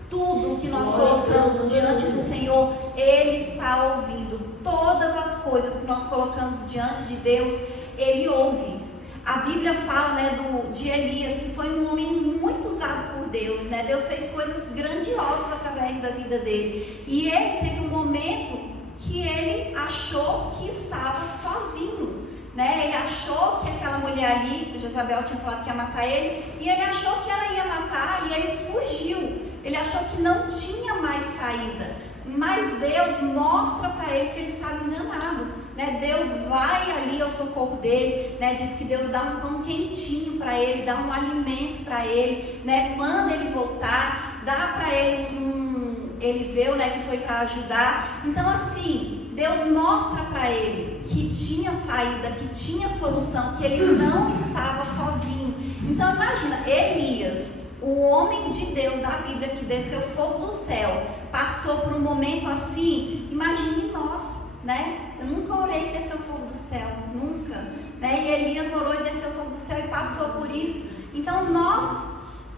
Tudo que nós colocamos diante do Senhor, Ele está ouvindo. Todas as coisas que nós colocamos diante de Deus, Ele ouve. A Bíblia fala, né, de Elias, que foi um homem muito usado por Deus, né? Deus fez coisas grandiosas através da vida dele. E ele teve um momento que ele achou que estava sozinho, né? Ele achou que aquela mulher ali, Jezabel tinha falado que ia matar ele, e ele achou que ela ia matar e ele fugiu. Ele achou que não tinha mais saída. mas Deus mostra para ele que ele estava enganado, né? Deus vai ali ao socorro dele, né? Diz que Deus dá um pão quentinho para ele, dá um alimento para ele, né? Quando ele voltar, dá para ele um Eliseu, né? Que foi para ajudar. Então assim, Deus mostra para ele que tinha saída, que tinha solução, que ele não estava sozinho. Então imagina, Elias, o homem de Deus da Bíblia que desceu fogo do céu, passou por um momento assim. Imagine nós, né? Eu nunca orei e desceu fogo do céu, nunca, né? E Elias orou e desceu fogo do céu e passou por isso. Então nós,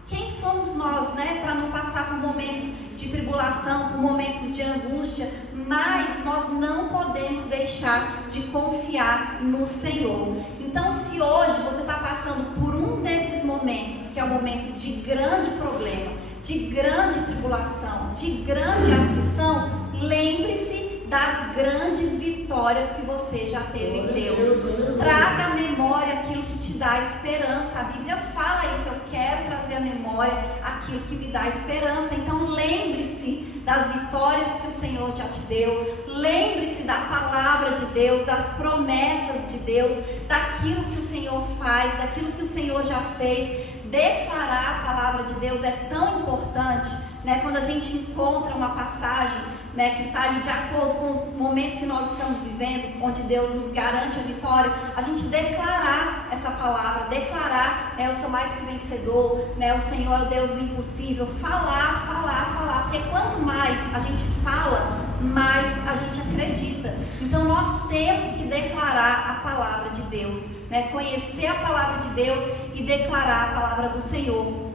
quem somos nós, né? Para não passar por momentos de tribulação, por momentos de angústia, mas nós não podemos deixar de confiar no Senhor. Então se hoje você está passando por um desses momentos, que é um momento de grande problema, de grande tribulação, de grande aflição, lembre-se das grandes vitórias que você já teve em Deus. Traga à memória aquilo que te dá esperança. A Bíblia fala isso, eu quero trazer à memória aquilo que me dá esperança. Então lembre-se das vitórias que o Senhor já te deu, lembre-se da palavra de Deus, das promessas de Deus, daquilo que o Senhor faz, daquilo que o Senhor já fez. Declarar a palavra de Deus é tão importante, né? Quando a gente encontra uma passagem, né, que está ali de acordo com o momento que nós estamos vivendo, onde Deus nos garante a vitória, a gente declarar essa palavra, declarar, né, eu sou mais que vencedor, né, o Senhor é o Deus do impossível, falar, porque quanto mais a gente fala, mais a gente acredita. Então nós temos que declarar a palavra de Deus, né, conhecer a palavra de Deus e declarar a palavra do Senhor.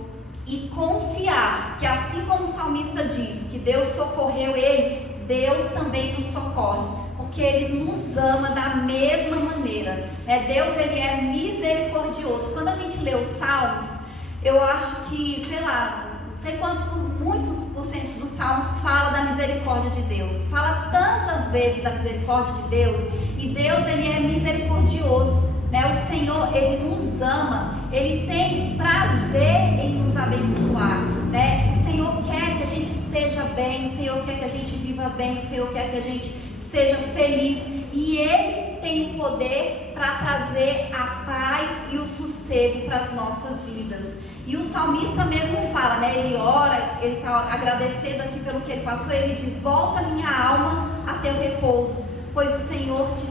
E confiar que assim como o salmista diz que Deus socorreu ele, Deus também nos socorre, porque Ele nos ama da mesma maneira, né? Deus, Ele é misericordioso. Quando a gente lê os Salmos, eu acho que, não sei quantos, muitos porcentos dos Salmos fala da misericórdia de Deus, fala tantas vezes da misericórdia de Deus, e Deus, Ele é misericordioso, né? O Senhor, Ele nos ama, Ele tem prazer em nos abençoar, né? O Senhor quer que a gente esteja bem, o Senhor quer que a gente viva bem, o Senhor quer que a gente seja feliz, e Ele tem o poder para trazer a paz e o sossego para as nossas vidas. E o salmista mesmo fala, né? Ele ora, ele está agradecendo aqui pelo que ele passou, ele diz: volta minha alma a teu repouso, pois o Senhor te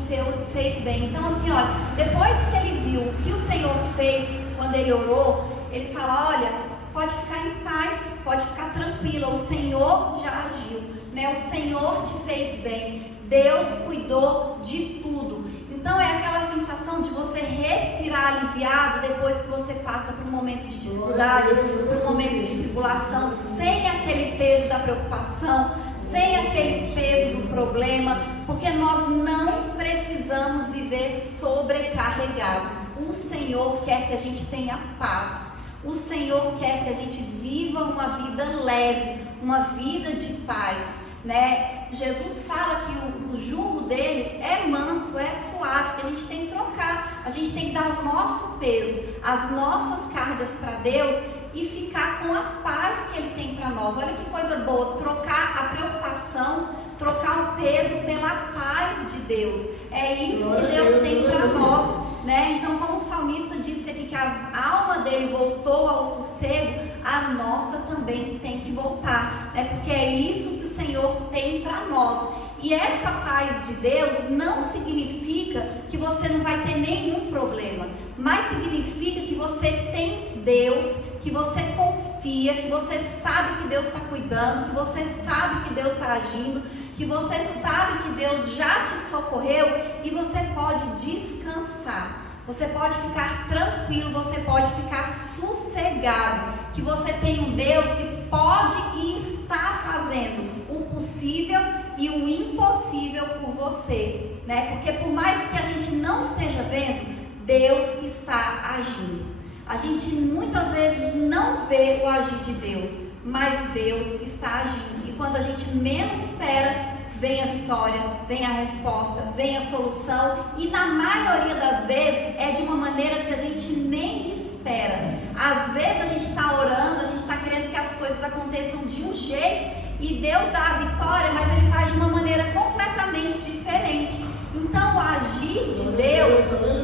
fez bem. Então assim, olha, depois que ele viu o que o Senhor fez quando ele orou, ele fala: olha, pode ficar em paz, pode ficar tranquila, o Senhor já agiu, né? O Senhor te fez bem, Deus cuidou de tudo. Então é aquela sensação de você respirar aliviado depois que você passa por um momento de dificuldade, por um momento de tribulação, sem aquele peso da preocupação, sem aquele peso do problema, porque nós não precisamos viver sobrecarregados. O Senhor quer que a gente tenha paz. O Senhor quer que a gente viva uma vida leve, uma vida de paz, né? Jesus fala que o jugo dele é manso, é suave, que a gente tem que trocar, a gente tem que dar o nosso peso, as nossas cargas para Deus e ficar com a paz que Ele tem para nós. Olha que coisa boa, trocar a preocupação, trocar o peso pela paz de Deus. É isso que Deus tem para nós, né? Então, como o salmista disse aqui que a alma dele voltou ao sossego, a nossa também tem que voltar, né? Porque é isso que o Senhor tem para nós. E essa paz de Deus não significa que você não vai ter nenhum problema, mas significa que você tem Deus, que você confia, que você sabe que Deus está cuidando, que você sabe que Deus está agindo, que você sabe que Deus já te socorreu e você pode descansar. Você pode ficar tranquilo, você pode ficar sossegado, que você tem um Deus que pode e está fazendo o possível e o impossível por você, né? Porque por mais que a gente não esteja vendo, Deus está agindo. A gente muitas vezes não vê o agir de Deus, mas Deus está agindo. E quando a gente menos espera, vem a vitória, vem a resposta, vem a solução, e na maioria das vezes é de uma maneira que a gente nem espera. Às vezes a gente está orando, a gente está querendo que as coisas aconteçam de um jeito e Deus dá a vitória, mas Ele faz de uma maneira completamente diferente. Então o agir de Deus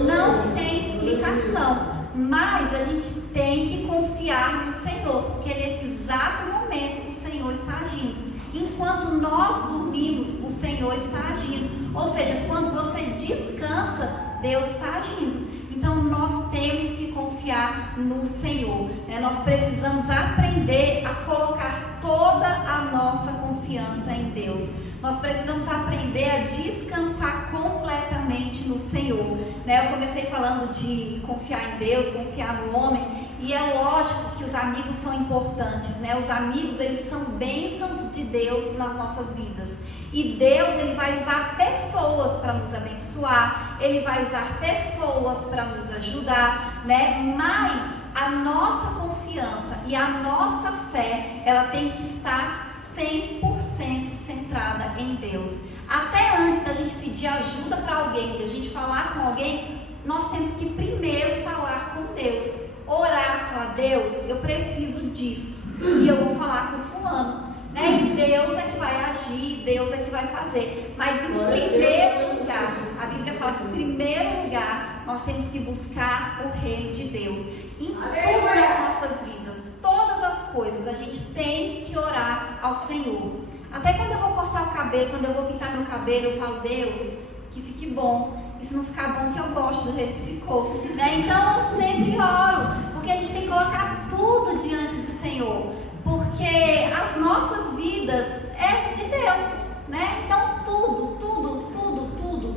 não tem explicação, mas a gente tem que confiar no Senhor, porque nesse exato momento o Senhor está agindo. Enquanto nós dormimos, o Senhor está agindo. Ou seja, quando você descansa, Deus está agindo. Então nós temos que confiar no Senhor, né? Nós precisamos aprender a colocar toda a nossa confiança em Deus. Nós precisamos aprender a descansar completamente no Senhor, né? Eu comecei falando de confiar em Deus, confiar no homem, e é lógico que os amigos são importantes, né? Os amigos, eles são bênçãos de Deus nas nossas vidas. E Deus, Ele vai usar pessoas para nos abençoar, Ele vai usar pessoas para nos ajudar, né? Mas a nossa confiança e a nossa fé, ela tem que estar 100% centrada em Deus. Até antes da gente pedir ajuda para alguém, de a gente falar com alguém, nós temos que primeiro falar com Deus. Orar, falar: Deus, eu preciso disso, e eu vou falar com fulano. Né? E Deus é que vai agir, Deus é que vai fazer. Mas em primeiro lugar, a Bíblia fala que em primeiro lugar nós temos que buscar o reino de Deus. Em todas as nossas vidas, todas as coisas, a gente tem que orar ao Senhor. Até quando eu vou cortar o cabelo, quando eu vou pintar meu cabelo, eu falo: Deus, que fique bom. E se não ficar bom, que eu gosto do jeito que ficou. Né? Então eu sempre oro, porque a gente tem que colocar tudo diante do Senhor. Porque as nossas vidas é de Deus, né? Então tudo,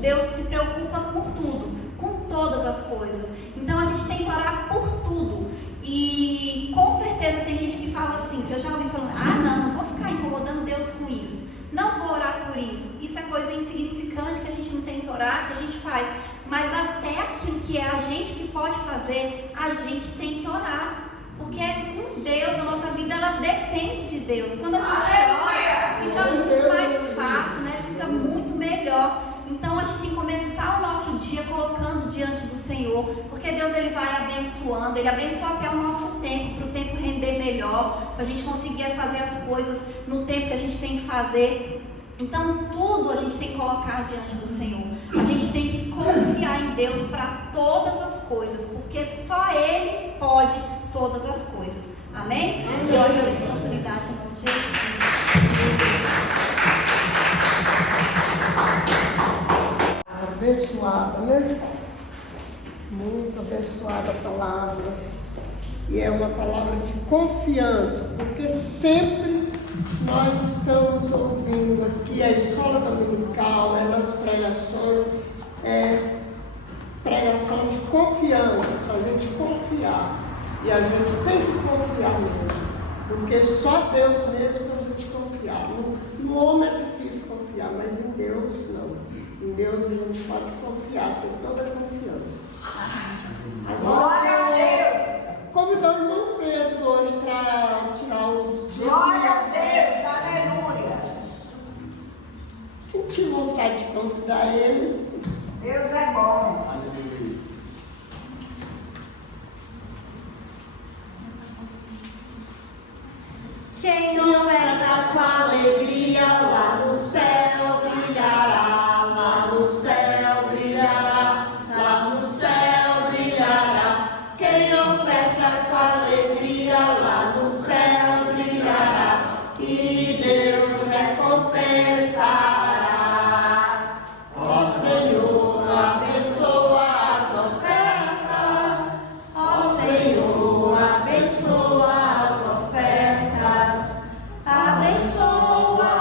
Deus se preocupa com tudo, com todas as coisas. Então a gente tem que orar por tudo. E com certeza tem gente que fala assim, que eu já ouvi falando: não vou ficar incomodando Deus com isso, não vou orar por isso. Isso é coisa insignificante que a gente não tem que orar, que a gente faz. Mas até aquilo que é a gente que pode fazer, a gente tem que orar. Porque com Deus, a nossa vida, ela depende de Deus. Quando a gente ora, fica muito mais fácil, né? Fica muito melhor. Então a gente tem que começar o nosso dia colocando diante do Senhor, porque Deus, Ele vai abençoando, Ele abençoa até o nosso tempo, para o tempo render melhor, para a gente conseguir fazer as coisas no tempo que a gente tem que fazer. Então tudo a gente tem que colocar diante do Senhor. A gente tem que confiar em Deus para todas as coisas, porque só Ele pode todas as coisas. Amém? Eu agradeço a oportunidade em nome de Jesus. Abençoada, né? Muito abençoada a palavra. E é uma palavra de confiança, porque sempre nós estamos ouvindo aqui a escola dominical, nas pregações, pregação de confiança, para a gente confiar. E a gente tem que confiar mesmo, porque só Deus mesmo para a gente confiar. No homem é difícil confiar, mas em Deus não. Em Deus a gente pode confiar, ter toda a confiança. Glória a Deus! Convidar o irmão Pedro hoje para tirar os dias. Glória a Deus! Aleluia! Senti vontade de convidar ele. Deus é bom. Quem oferta com alegria lá no céu brilhará, lá no céu brilhará, lá no céu brilhará. Quem oferta com alegria lá no céu brilhará, e Deus recompensará. Ó Senhor, abençoa as ofertas, ó Senhor, abençoa as ofertas, abençoa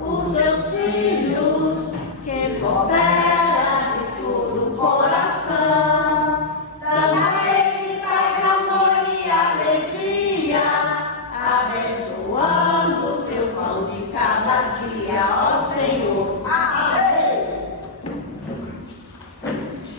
os teus filhos que cooperam de todo o coração. Dá a eles paz, amor e alegria, abençoando o seu pão de cada dia, ó Senhor. Amém.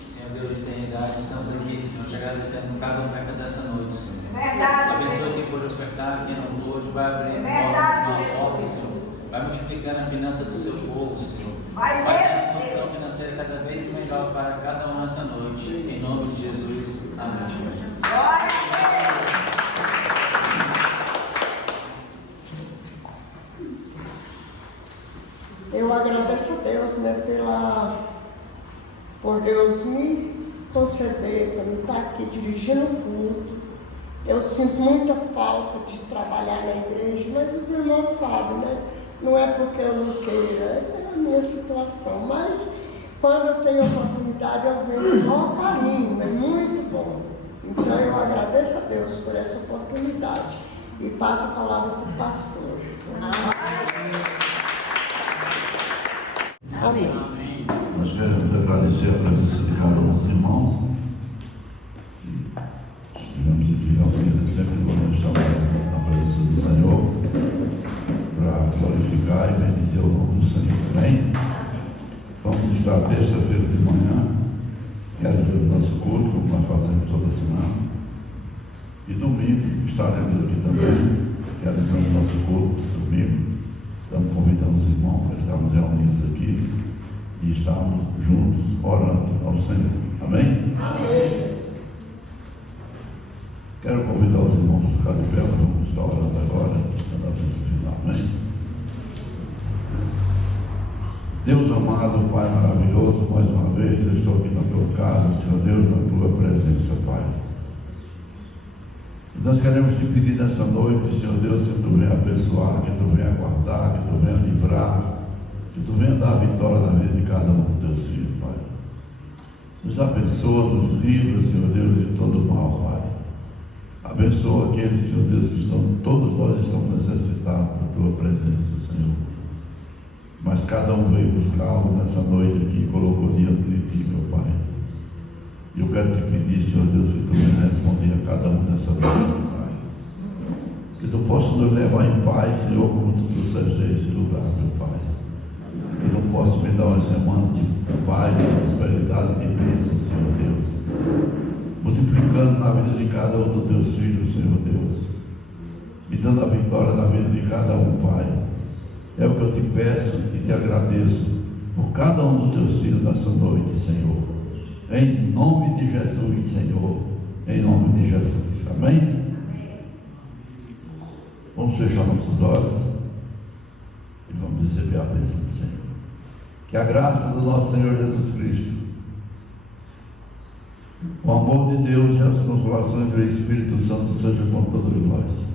Senhor Deus de eternidade, estamos aqui, Senhor, te agradecendo por cada oferta dessa noite, Senhor. Verdade, Abençoa quem pôde ofertar, quem não pôde, vai abrindo uma porta, Senhor. Vai multiplicando a finança do seu povo, Senhor. Vai dando condição financeira cada vez melhor para cada um nessa noite. Em nome de Jesus. Amém. glória a Deus. por Deus me conceder para eu estar aqui dirigindo o culto. Eu sinto muita falta de trabalhar na igreja, mas os irmãos sabem, né? Não é porque eu não queira, é a minha situação. Mas quando eu tenho oportunidade, eu vejo com maior carinho, é muito bom. Então eu agradeço a Deus por essa oportunidade e passo a palavra para o pastor. Amém. Nós queremos agradecer a presença de cada um dos irmãos. Estivemos aqui reunidos sempre quando estamos na presença do Senhor, para glorificar e bendizer o nome do Senhor. Amém? Vamos estar terça-feira de manhã, realizando nosso culto, como nós fazemos toda semana. E domingo estaremos aqui também, realizando nosso culto, domingo. Estamos convidando os irmãos para estarmos reunidos aqui e estarmos juntos orando ao Senhor. Amém? Amém. Quero convidar os irmãos a ficar de pé, nós vamos estar orando agora, na bênção final. Amém? Deus amado, Pai maravilhoso, mais uma vez eu estou aqui na tua casa, Senhor Deus, na tua presença, Pai. E nós queremos te pedir nessa noite, Senhor Deus, que tu venha abençoar, que tu venha guardar, que tu venha livrar, que tu venha dar a vitória na vida de cada um dos teus filhos, Pai. Nos abençoa, nos livra, Senhor Deus, de todo mal, Pai. Abençoa aqueles, Senhor Deus, que todos nós estamos necessitados da tua presença, Senhor. Mas cada um veio buscar algo nessa noite aqui e colocou diante de ti, meu Pai. E eu quero te pedir, Senhor Deus, que tu venha responder a cada um nessa noite, Pai. Que tu possa nos levar em paz, Senhor, como tu trouxeste a esse lugar, meu Pai. Que tu possa me dar uma semana de paz, de prosperidade, de bênção, Senhor Deus. Multiplicando na vida de cada um dos teus filhos, Senhor Deus, me dando a vitória na vida de cada um, Pai. É o que eu te peço e te agradeço por cada um dos teus filhos nessa noite, Senhor. Em nome de Jesus, Senhor. Em nome de Jesus. Amém? Vamos fechar nossos olhos e vamos receber a bênção do Senhor. Que a graça do nosso Senhor Jesus Cristo, o amor de Deus e as consolações do Espírito Santo sejam com todos nós.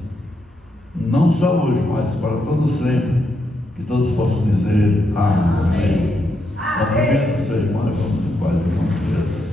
Não só hoje, mas para todos sempre. Que todos possam dizer amém. Cumprimento seu irmão e vamos em paz, irmão.